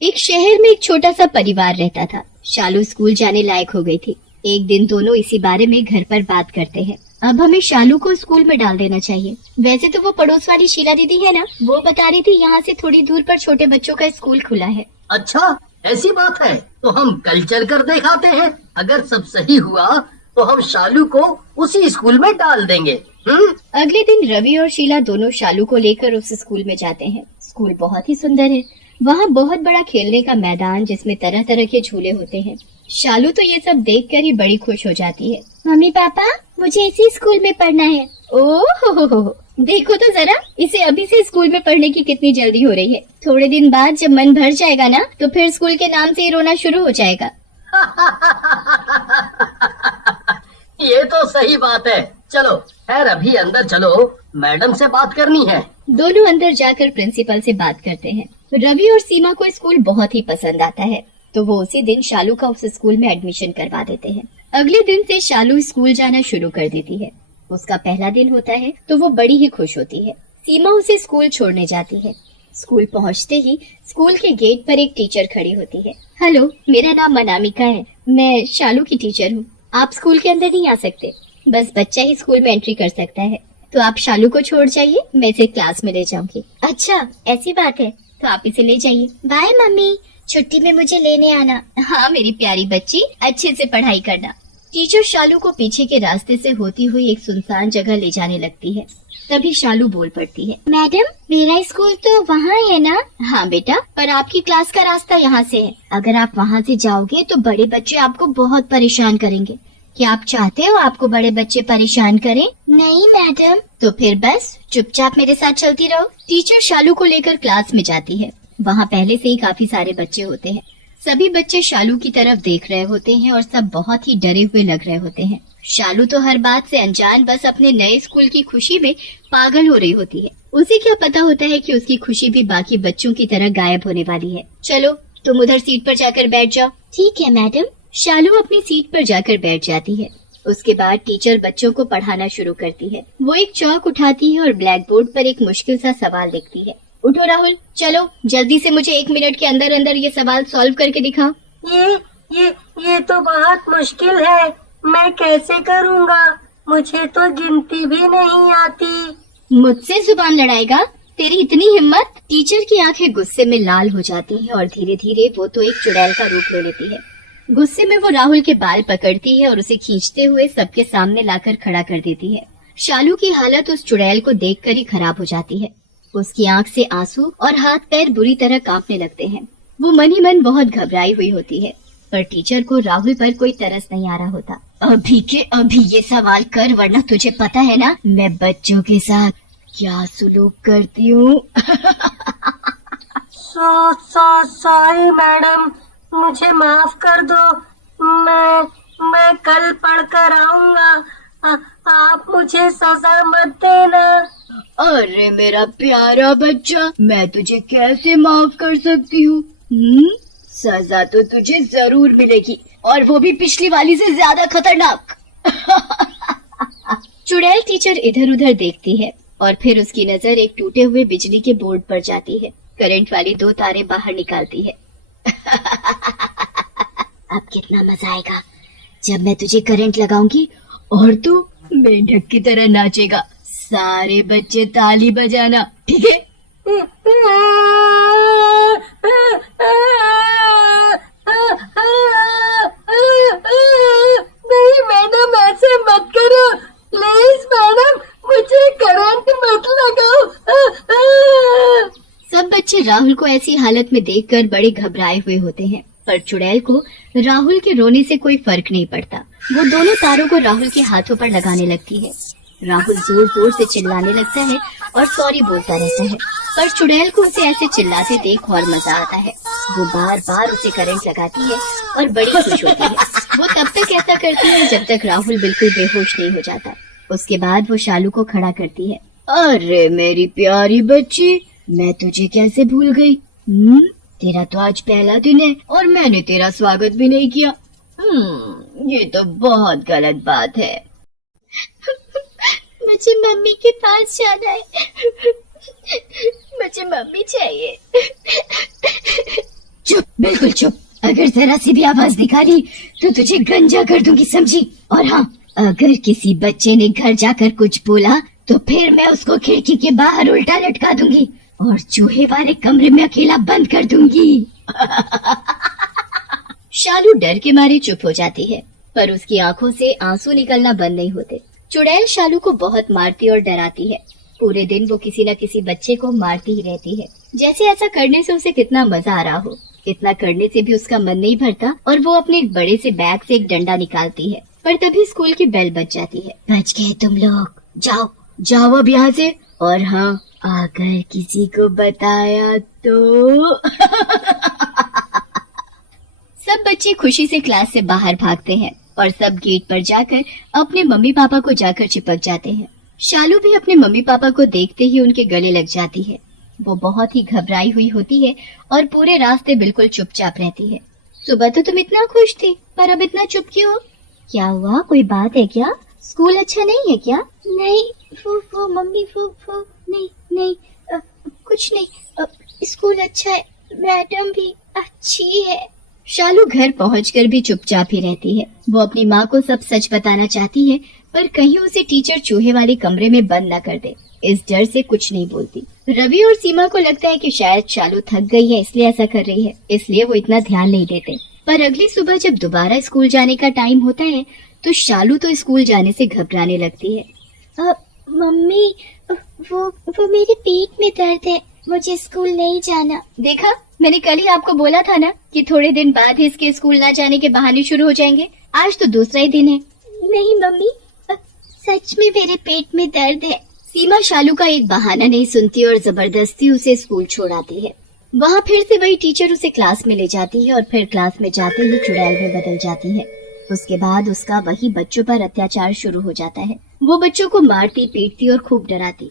एक शहर में एक छोटा सा परिवार रहता था। शालू स्कूल जाने लायक हो गई थी। एक दिन दोनों इसी बारे में घर पर बात करते हैं। अब हमें शालू को स्कूल में डाल देना चाहिए। वैसे तो वो पड़ोस वाली शीला दीदी है ना, वो बता रही थी यहाँ से थोड़ी दूर पर छोटे बच्चों का स्कूल खुला है। अच्छा, ऐसी बात है तो हम कल चल कर दिखाते हैं। अगर सब सही हुआ तो हम शालू को उसी स्कूल में डाल देंगे। अगले दिन रवि और शीला दोनों शालू को लेकर उस स्कूल में जाते हैं। स्कूल बहुत ही सुंदर है। वहाँ बहुत बड़ा खेलने का मैदान जिसमें तरह तरह के झूले होते हैं। शालू तो ये सब देखकर ही बड़ी खुश हो जाती है। मम्मी पापा, मुझे इसी स्कूल में पढ़ना है। ओह हो, देखो तो जरा, इसे अभी से स्कूल में पढ़ने की कितनी जल्दी हो रही है। थोड़े दिन बाद जब मन भर जाएगा ना, तो फिर स्कूल के नाम से ही रोना शुरू हो जाएगा। ये तो सही बात है। चलो खैर अभी अंदर चलो, मैडम से बात करनी है। दोनों अंदर जाकर प्रिंसिपल से बात करते हैं। रवि और सीमा को स्कूल बहुत ही पसंद आता है, तो वो उसी दिन शालू का उस स्कूल में एडमिशन करवा देते हैं। अगले दिन से शालू स्कूल जाना शुरू कर देती है। उसका पहला दिन होता है तो वो बड़ी ही खुश होती है। सीमा उसे स्कूल छोड़ने जाती है। स्कूल पहुंचते ही स्कूल के गेट पर एक टीचर खड़ी होती है। हेलो, मेरा नाम अनामिका है। मैं शालू की टीचर हूँ। आप स्कूल के अंदर नहीं आ सकते, बस बच्चा ही स्कूल में एंट्री कर सकता है। तो आप शालू को छोड़ जाइए, मैं इसे क्लास में ले जाऊंगी। अच्छा, ऐसी बात है, तो आप इसे ले जाइए। बाय मम्मी, छुट्टी में मुझे लेने आना। हाँ मेरी प्यारी बच्ची, अच्छे से पढ़ाई करना। टीचर शालू को पीछे के रास्ते से होती हुई एक सुनसान जगह ले जाने लगती है। तभी शालू बोल पड़ती है, मैडम मेरा स्कूल तो वहाँ है ना? हाँ बेटा, पर आपकी क्लास का रास्ता यहाँ से है। अगर आप वहाँ से जाओगे तो बड़े बच्चे आपको बहुत परेशान करेंगे। क्या आप चाहते हो आपको बड़े बच्चे परेशान करें? नहीं मैडम। तो फिर बस चुपचाप मेरे साथ चलती रहो। टीचर शालू को लेकर क्लास में जाती है। वहाँ पहले से ही काफी सारे बच्चे होते हैं। सभी बच्चे शालू की तरफ देख रहे होते हैं और सब बहुत ही डरे हुए लग रहे होते हैं। शालू तो हर बात से अनजान बस अपने नए स्कूल की खुशी में पागल हो रही होती है। उसे क्या पता होता है कि उसकी खुशी भी बाकी बच्चों की तरह गायब होने वाली है। चलो तुम उधर सीट पर जाकर बैठ जाओ। ठीक है मैडम। शालू अपनी सीट पर जाकर बैठ जाती है। उसके बाद टीचर बच्चों को पढ़ाना शुरू करती है। वो एक चौक उठाती है और ब्लैक बोर्ड पर एक मुश्किल सा सवाल लिखती है। उठो राहुल, चलो जल्दी से मुझे 1 मिनट के अंदर अंदर ये सवाल सॉल्व करके दिखाओ। ये तो बहुत मुश्किल है, मैं कैसे करूँगा? मुझे तो गिनती भी नहीं आती। मुझसे जुबान लड़ाएगा? तेरी इतनी हिम्मत? टीचर की आंखें गुस्से में लाल हो जाती हैं और धीरे धीरे वो तो एक चुड़ैल का रूप ले लेती है। गुस्से में वो राहुल के बाल पकड़ती है और उसे खींचते हुए सबके सामने लाकर खड़ा कर देती है। शालू की हालत उस चुड़ैल को देखकर ही खराब हो जाती है। उसकी आंख से आंसू और हाथ पैर बुरी तरह कांपने लगते हैं। वो मन ही मन बहुत घबराई हुई होती है, पर टीचर को राहुल पर कोई तरस नहीं आ रहा होता। अभी के अभी ये सवाल कर, वरना तुझे पता है ना मैं बच्चों के साथ क्या सुलूक करती हूँ। सॉरी मैडम, मुझे माफ कर दो। मैं कल पढ़ कर आऊँगा। आप मुझे सजा मत देना। अरे मेरा प्यारा बच्चा, मैं तुझे कैसे माफ कर सकती हूँ? सजा तो तुझे जरूर मिलेगी, और वो भी पिछली वाली से ज्यादा खतरनाक। चुड़ैल टीचर इधर उधर देखती है और फिर उसकी नजर एक टूटे हुए बिजली के बोर्ड पर जाती है। करंट वाली 2 तारें बाहर निकालती है। अब कितना मजा आएगा जब मैं तुझे करंट लगाऊंगी और तू मेंढक की तरह नाचेगा। सारे बच्चे ताली बजाना, ठीक है? नहीं मैडम, ऐसे मत करो प्लीज मैडम, मुझे करंट मत लगाओ। सब बच्चे राहुल को ऐसी हालत में देखकर बड़े घबराए हुए होते हैं, पर चुड़ैल को राहुल के रोने से कोई फर्क नहीं पड़ता। वो दोनों तारों को राहुल के हाथों पर लगाने लगती है। राहुल जोर जोर से चिल्लाने लगता है और सॉरी बोलता रहता है, पर चुड़ैल को उसे ऐसे चिल्लाते देख और मजा आता है। वो बार बार उसे करंट लगाती है और बड़ी खुश होती है। वो तब तक ऐसा करती है जब तक राहुल बिल्कुल बेहोश नहीं हो जाता। उसके बाद वो शालू को खड़ा करती है। अरे मेरी प्यारी बच्ची, मैं तुझे कैसे भूल गई? तेरा तो आज पहला दिन है और मैंने तेरा स्वागत भी नहीं किया। ये तो बहुत गलत बात है। मुझे मम्मी के पास जाना है। मुझे मम्मी चाहिए। चुप! बिल्कुल चुप। अगर जरा सी भी आवाज निकाली तो तुझे गंजा कर दूंगी, समझी? और हाँ, अगर किसी बच्चे ने घर जाकर कुछ बोला तो फिर मैं उसको खिड़की के बाहर उल्टा लटका दूंगी और चूहे वाले कमरे में अकेला बंद कर दूंगी। शालू डर के मारे चुप हो जाती है, पर उसकी आंखों से आंसू निकलना बंद नहीं होते। चुड़ैल शालू को बहुत मारती और डराती है। पूरे दिन वो किसी न किसी बच्चे को मारती ही रहती है, जैसे ऐसा करने से उसे कितना मजा आ रहा हो। इतना करने से भी उसका मन नहीं भरता और वो अपने एक बड़े से बैग से एक डंडा निकालती है। पर तभी स्कूल की बेल बज जाती है। बच गए तुम लोग, जाओ जाओ अब यहाँ से। और हाँ, अगर किसी को बताया तो सब बच्चे खुशी से क्लास से बाहर भागते हैं और सब गेट पर जाकर अपने मम्मी पापा को जाकर चिपक जाते हैं। शालू भी अपने मम्मी पापा को देखते ही उनके गले लग जाती है। वो बहुत ही घबराई हुई होती है और पूरे रास्ते बिल्कुल चुपचाप रहती है। सुबह तो तुम इतना खुश थी, पर अब इतना चुप क्यों हो? क्या हुआ, कोई बात है क्या? स्कूल अच्छा नहीं है क्या? नहीं वो मम्मी वो नहीं कुछ नहीं, स्कूल अच्छा है, मैडम भी अच्छी है। शालू घर पहुंचकर भी चुपचाप ही रहती है। वो अपनी माँ को सब सच बताना चाहती है, पर कहीं उसे टीचर चूहे वाले कमरे में बंद न कर दे, इस डर से कुछ नहीं बोलती। रवि और सीमा को लगता है कि शायद शालू थक गई है इसलिए ऐसा कर रही है, इसलिए वो इतना ध्यान नहीं देते। पर अगली सुबह जब दोबारा स्कूल जाने का टाइम होता है तो शालू तो स्कूल जाने से घबराने लगती है। मम्मी, वो मेरे पेट में दर्द है, मुझे स्कूल नहीं जाना। देखा, मैंने कल ही आपको बोला था ना कि थोड़े दिन बाद ही इसके स्कूल ना जाने के बहाने शुरू हो जाएंगे। आज तो दूसरा ही दिन है। नहीं मम्मी, सच में मेरे पेट में दर्द है। सीमा शालू का एक बहाना नहीं सुनती और जबरदस्ती उसे स्कूल छोड़ आती है। वहाँ फिर से वही टीचर उसे क्लास में ले जाती है और फिर क्लास में जाते ही चुड़ैल में बदल जाती है। उसके बाद उसका वही बच्चों पर अत्याचार शुरू हो जाता है। वो बच्चों को मारती, पीटती और खूब डराती।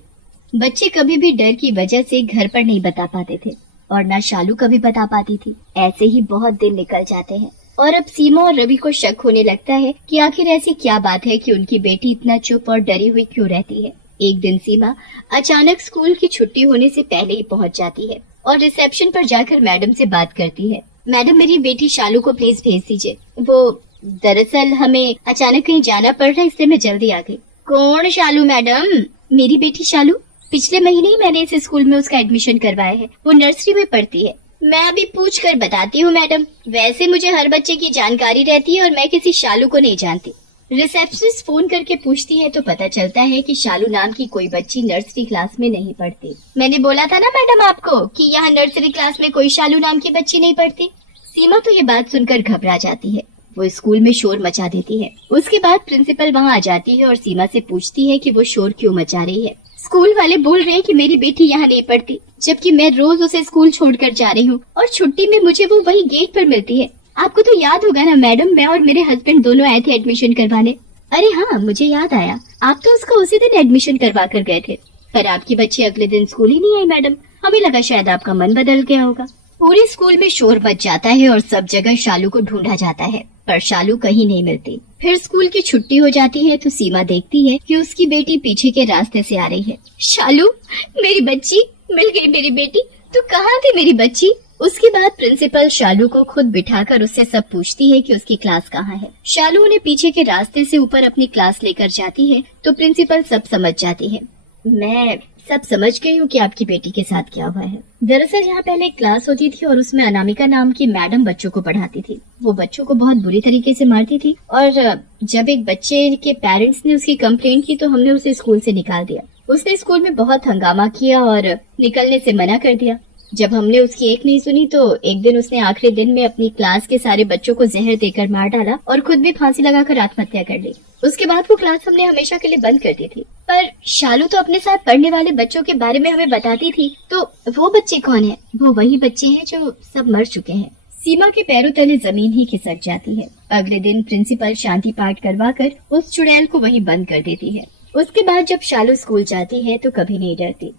बच्चे कभी भी डर की वजह से घर पर नहीं बता पाते थे और न शालू कभी बता पाती थी। ऐसे ही बहुत दिन निकल जाते हैं और अब सीमा और रवि को शक होने लगता है कि आखिर ऐसी क्या बात है कि उनकी बेटी इतना चुप और डरी हुई क्यों रहती है। एक दिन सीमा अचानक स्कूल की छुट्टी होने से पहले ही पहुंच जाती है और रिसेप्शन पर जाकर मैडम से बात करती है। मैडम, मेरी बेटी शालू को प्लीज भेज दीजिए। वो दरअसल हमें अचानक कहीं जाना पड़ रहा है, इसलिए मैं जल्दी आ गई। कौन शालू मैडम? मेरी बेटी शालू। पिछले महीने ही मैंने इस स्कूल में उसका एडमिशन करवाया है, वो नर्सरी में पढ़ती है। मैं अभी पूछ कर बताती हूँ मैडम। वैसे मुझे हर बच्चे की जानकारी रहती है और मैं किसी शालू को नहीं जानती। रिसेप्शनिस्ट फोन करके पूछती है तो पता चलता है कि शालू नाम की कोई बच्ची नर्सरी क्लास में नहीं पढ़ती। मैंने बोला था ना मैडम आपको कि यहाँ नर्सरी क्लास में कोई शालू नाम की बच्ची नहीं पढ़ती। सीमा तो ये बात सुनकर घबरा जाती है। वो स्कूल में शोर मचा देती है। उसके बाद प्रिंसिपल वहाँ आ जाती है और सीमा से पूछती है कि वो शोर क्यों मचा रही है। स्कूल वाले बोल रहे हैं कि मेरी बेटी यहाँ नहीं पढ़ती, जबकि मैं रोज उसे स्कूल छोड़कर जा रही हूँ और छुट्टी में मुझे वो वही गेट पर मिलती है। आपको तो याद होगा ना मैडम, मैं और मेरे हस्बैंड दोनों आए थे एडमिशन करवाने। अरे हाँ, मुझे याद आया, आप तो उसका उसी दिन एडमिशन करवा कर गए थे, पर आपकी बच्ची अगले दिन स्कूल ही नहीं आई मैडम। हमें लगा शायद आपका मन बदल गया होगा। पूरे स्कूल में शोर मच जाता है और सब जगह शालू को ढूंढा जाता है, पर शालू कहीं नहीं मिलती। फिर स्कूल की छुट्टी हो जाती है तो सीमा देखती है कि उसकी बेटी पीछे के रास्ते से आ रही है। शालू, मेरी बच्ची, मिल गई मेरी बेटी। तू कहाँ थी मेरी बच्ची? उसके बाद प्रिंसिपल शालू को खुद बिठाकर उससे सब पूछती है कि उसकी क्लास कहाँ है। शालू उन्हें पीछे के रास्ते से ऊपर अपनी क्लास लेकर जाती है तो प्रिंसिपल सब समझ जाती है। मैं सब समझ गई हूँ कि आपकी बेटी के साथ क्या हुआ है। दरअसल यहाँ पहले एक क्लास होती थी और उसमें अनामिका नाम की मैडम बच्चों को पढ़ाती थी। वो बच्चों को बहुत बुरी तरीके से मारती थी और जब एक बच्चे के पेरेंट्स ने उसकी कंप्लेंट की तो हमने उसे स्कूल से निकाल दिया। उसने स्कूल में बहुत हंगामा किया और निकलने से मना कर दिया। जब हमने उसकी एक नहीं सुनी तो एक दिन उसने आखिरी दिन में अपनी क्लास के सारे बच्चों को जहर देकर मार डाला और खुद भी फांसी लगाकर आत्महत्या कर ली। उसके बाद वो क्लास हमने हमेशा के लिए बंद कर दी थी। पर शालू तो अपने साथ पढ़ने वाले बच्चों के बारे में हमें बताती थी। तो वो बच्चे कौन है? वो वही बच्चे हैं जो सब मर चुके हैं। सीमा के पैरों तले जमीन ही खिसक जाती है। अगले दिन प्रिंसिपल शांति पाठ करवाकर उस चुड़ैल को वहीं बंद कर देती है। उसके बाद जब शालू स्कूल जाती है तो कभी नहीं डरती।